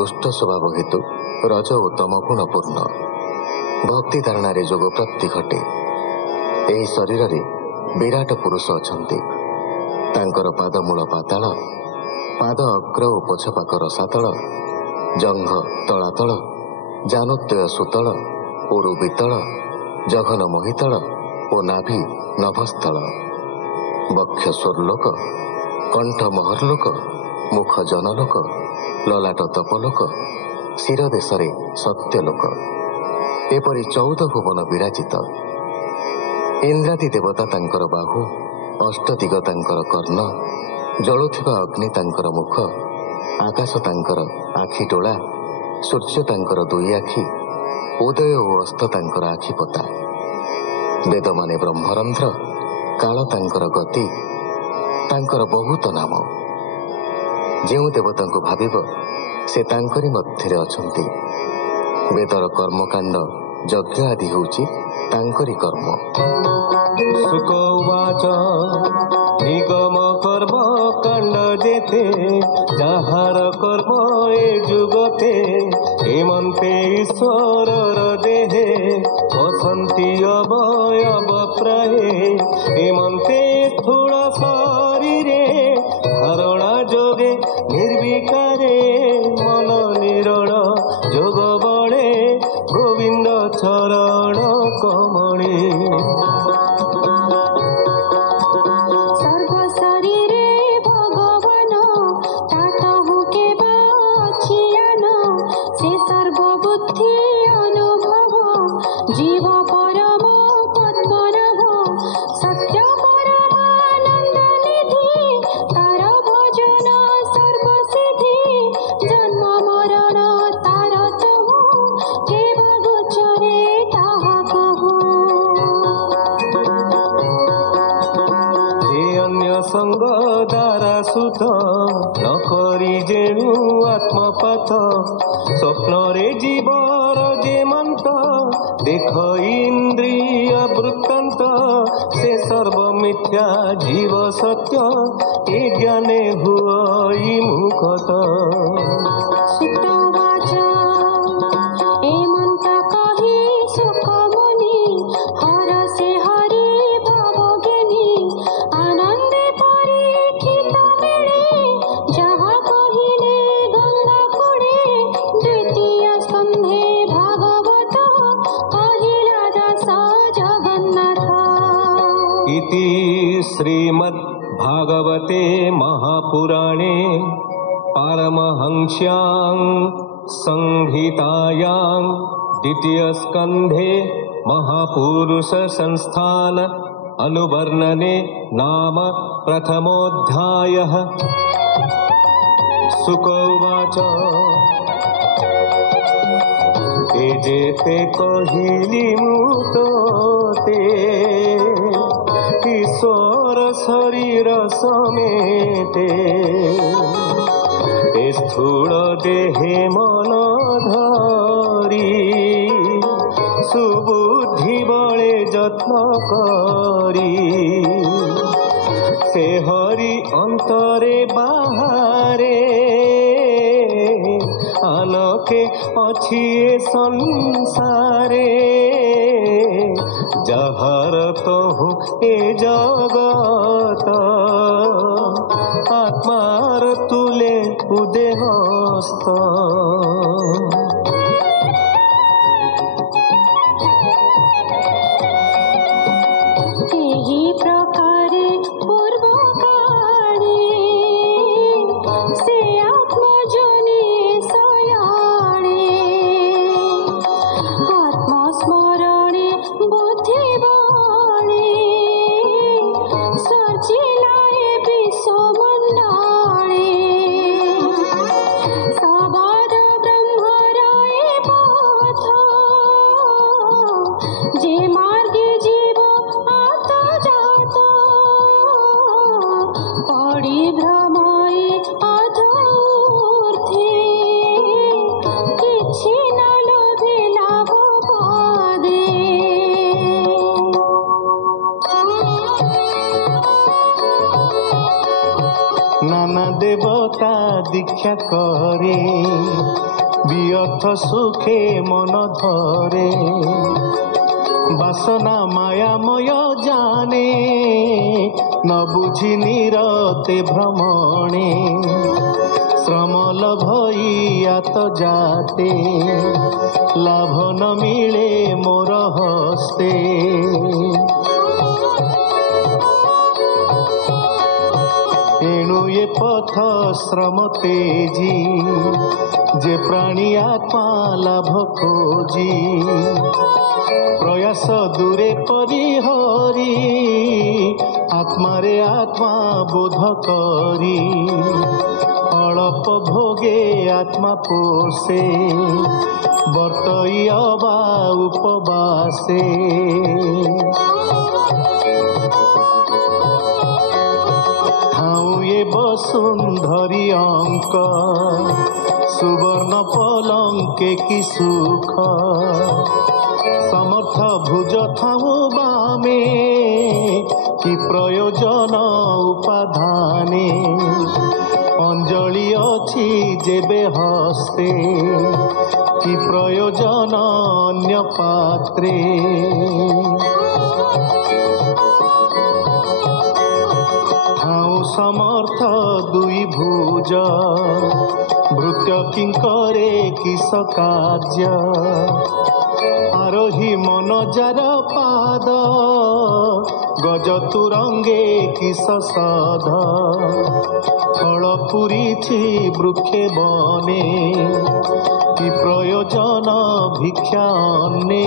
दुष्ट स्वभाव हेतु रज और तम गुणपूर्ण। भक्ति धारणा जोग प्राप्ति घटे। यही शरीर रे विराट पुरुष अछंती। तांकर पादमूल पाताल, पाद अग्र और पछपाक रसातल, जंघ तलातल, जानोत्तय सुतल, उरु वितल, जघन मोहितल और नाभि नभस्थल, वक्ष स्वर्लोक, कंठ महरलोक, मुख जनलोक, ललाट तपलोक, शिर देशरे सत्यलोक, एपरि 14 भुवन विराजित। इंद्रादि देवता तांकर बाहु, अष्टदिग तांकर कर्ण, जलुथिबा अग्नि तांकर मुख, आकाश तांकर आखि टोला, सूर्य तांकर दुई आखि, उदय और अस्त तांकर आखि पता। वेद माने ब्रह्मरंध्र, काल तांकर गति, तांकर बहुत नाम। जो देवता को भाविब से तांकरी मध्यरे अछंती। वेदर कर्मकांड यज्ञ आदि होउची तांकरी कर्म। सुक उवाच निगम कर्म कांड जेते, जाहार कर्म ए जुगते, हेमंते ईश्वर देहे, बसंती अवयव प्राये, हेमंते स्थूल शरीरे, धारणा जोगे निर्विकारे, मन निरण जोग बड़े, गोविंद चरण कमणे। संग दारा सुत न करी जेणु आत्मपात, स्वप्न रे जीवर जे मंत, देख इंद्रिय वृत्तांत, से सर्व मिथ्या जीव सत्य, ए ज्ञाने हुई मुखत। इति श्रीमद्भागवते महापुराणे पारमहंस्यां संहितायां द्वितीय स्कंधे महापुरुष संस्थान अनुवर्णने नाम प्रथमोऽध्यायः। शुक उवाच जेते कहिली मुतोते, ईश्वर शरीर समेते, स्थूल देहे मन धरी, सुबुद्धि बळे जत्न करी, से हरि अंतरे बाहरे, आनके अछि संसारे, जहर तहु ए जगत, आत्मार तुले उदेहस्त। नाना देवता दीक्षा करे বিয়র্থ সুখে মন ধরে বাসনা মায়াময় জানে ন বুঝি নিরতে ভ্রমণে শ্রমল ভইয়াত যাতে লাভ ন মিলে মোর হস্তে এণু এ পথ শ্রম তেজি যে প্রাণী আত্মা লাভ খোঁজি প্রয়াস দূরে পরিহরি আত্মারে আত্মা বোধ করি অল্প ভোগে আত্মা পোষে বর্তইয় বা উপবাসে হাউয়ে বসুন্ধরি অঙ্ক সুবর্ণ পলঙ্কে কি সুখ সমর্থ ভুজ থামু বামে কি প্রয়োজন উপাধানে অঞ্জলি অছি যেবে হস্তে কি প্রয়োজন অন্য পাত্রে হাউ সমর্থ দুই ভুজ ভৃত্য কিঙ্করে কিস কার্য আরোহী মন যার পাদ গজ তুরঙ্গে কিস সধ ফল পুরিছি বৃক্ষে বনে কি প্রয়োজন ভিক্ষা অন্নে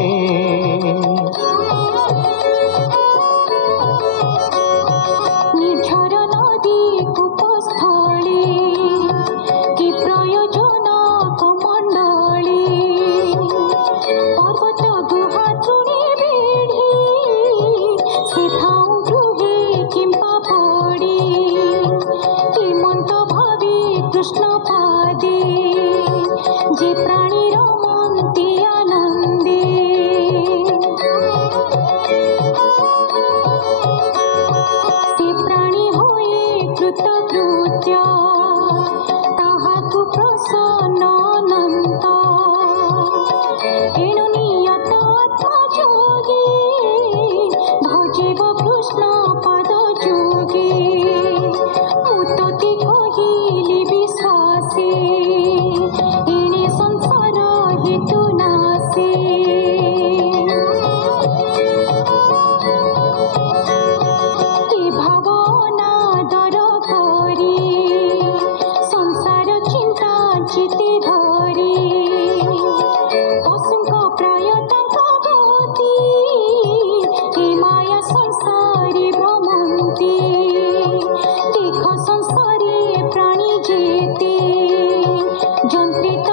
যন্ত্রিত